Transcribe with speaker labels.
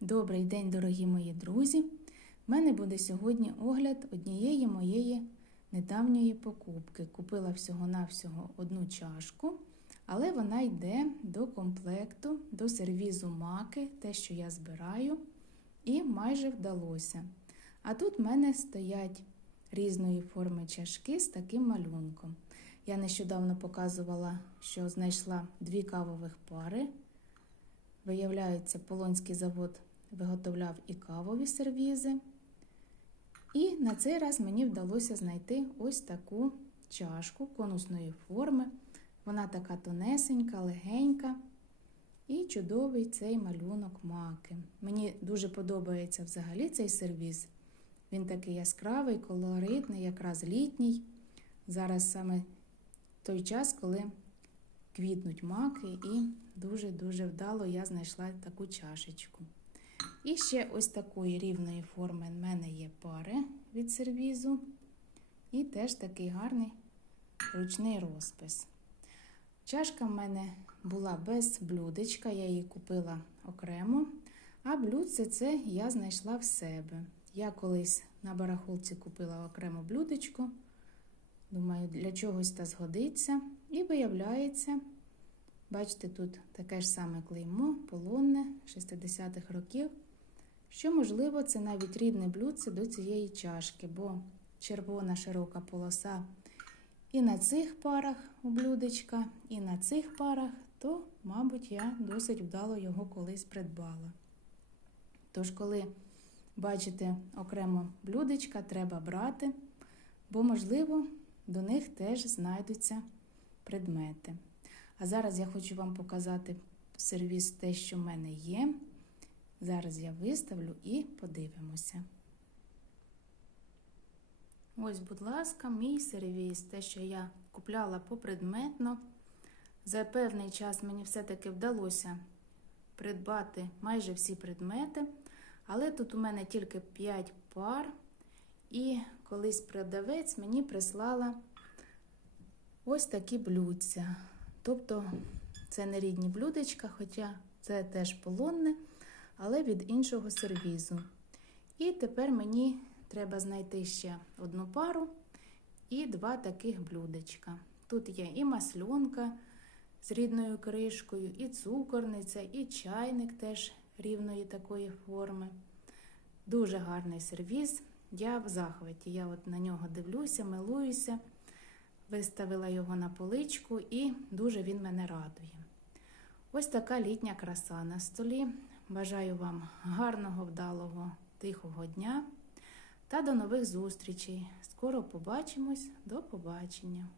Speaker 1: Добрий день, дорогі мої друзі! В мене буде сьогодні огляд однієї моєї недавньої покупки. Купила всього-навсього одну чашку, але вона йде до комплекту, до сервізу маки, те, що я збираю, і майже вдалося. А тут в мене стоять різної форми чашки з таким малюнком. Я нещодавно показувала, що знайшла дві кавових пари. Виявляється, Полонський завод виготовляв і кавові сервізи. І на цей раз мені вдалося знайти ось таку чашку конусної форми. Вона така тонесенька, легенька і чудовий цей малюнок маки. Мені дуже подобається взагалі цей сервіз. Він такий яскравий, колоритний, якраз літній. Зараз саме той час, коли квітнуть маки, і дуже-дуже вдало я знайшла таку чашечку. І ще ось такої рівної форми в мене є пари від сервізу. І теж такий гарний ручний розпис. Чашка в мене була без блюдечка, я її купила окремо. А блюдце це я знайшла в себе. Я колись на барахолці купила окремо блюдечко. Думаю, для чогось та згодиться. І виявляється, бачите, тут таке ж саме клеймо, полонне 60-х років. Що, можливо, це навіть рідне блюдце до цієї чашки, бо червона широка полоса і на цих парах у блюдечка, і на цих парах, то, мабуть, я досить вдало його колись придбала. Тож, коли бачите окремо блюдечка, треба брати, бо, можливо, до них теж знайдуться предмети. А зараз я хочу вам показати сервіс те, що в мене є. Зараз я виставлю і подивимося. Ось, будь ласка, мій сервіс, те, що я купляла попредметно. За певний час мені все-таки вдалося придбати майже всі предмети. Але тут у мене тільки 5 пар. І колись продавець мені прислала ось такі блюдця. Тобто це не рідні блюдечка, хоча це теж полонне, але від іншого сервізу. І тепер мені треба знайти ще одну пару і два таких блюдечка. Тут є і масльонка з рідною кришкою, і цукорниця, і чайник теж рівної такої форми. Дуже гарний сервіз. Я в захваті. Я от на нього дивлюся, милуюся, виставила його на поличку і дуже він мене радує. Ось така літня краса на столі. Бажаю вам гарного, вдалого, тихого дня та до нових зустрічей. Скоро побачимось. До побачення!